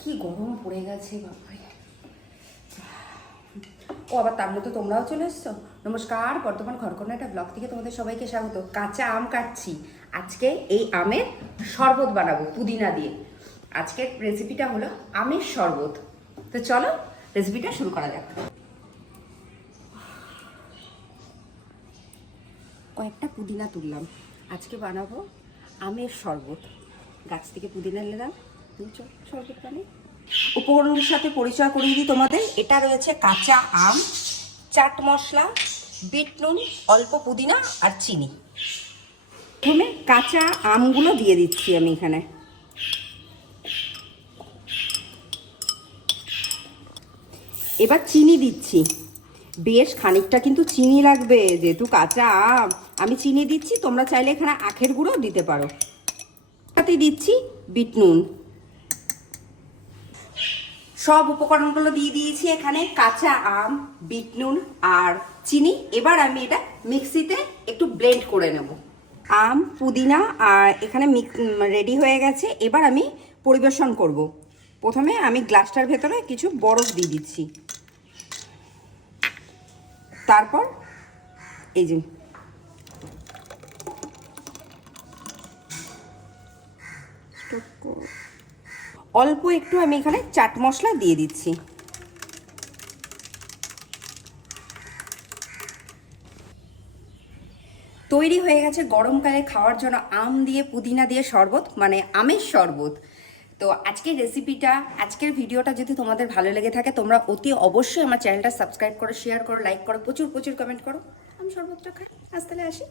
কি গরম পড়ে গেছে বাবারে। ও আবার তার মধ্যে তোমরাও চলে এসছো। নমস্কার, বর্তমান ঘরকন্যা একটা ব্লগ থেকে তোমাদের সবাইকে স্বাগত। কাঁচা আম কাটছি, আজকে এই আমের শরবত বানাবো পুদিনা দিয়ে। আজকের রেসিপিটা হলো আমের শরবত। তো চলো রেসিপিটা শুরু করা যাক। কয়েকটা পুদিনা তুললাম, আজকে বানাবো আমের শরবত। গাছ থেকে পুদিনা নিলাম, শরবত বানাই। উপকরণের সাথে পরিচয় করিয়ে দিই তোমাদের। এটা রয়েছে কাঁচা আম, চাট মশলা, বিট নুন, অল্প পুদিনা আর চিনি। প্রথমে কাঁচা আমগুলো দিয়ে দিচ্ছি আমি এখানে। এবার চিনি দিচ্ছি, বেশ খানিকটা কিন্তু চিনি লাগবে যেহেতু কাঁচা আম। আমি চিনি দিচ্ছি, তোমরা চাইলে এখানে আখের গুঁড়ো দিতে পারো। সাথে দিচ্ছি বিট নুন। সব উপকরণগুলো দিয়ে দিয়েছি এখানে, কাঁচা আম, বিট নুন আর চিনি। এবার আমি এটা মিক্সিতে একটু ব্লেন্ড করে নেব। আম, পুদিনা আর এখানে রেডি হয়ে গেছে। এবার আমি পরিবেশন করব। প্রথমে আমি গ্লাসটার ভেতরে কিছু বরফ দিয়ে দিচ্ছি, তারপর এই যে অল্প একটু আমি এখানে চাট মশলা দিয়ে দিচ্ছি। তৈরি হয়ে গেছে গরমকালে খাওয়ার জন্য আম দিয়ে পুদিনা দিয়ে শরবত, মানে আমের শরবত। তো আজকের রেসিপিটা, আজকের ভিডিওটা যদি তোমাদের ভালো লেগে থাকে, তোমরা অতি অবশ্যই আমার চ্যানেলটা সাবস্ক্রাইব করো, শেয়ার করো, লাইক করো, প্রচুর প্রচুর কমেন্ট করো। আমি শরবতটা খাই, আজ তাহলে আসি।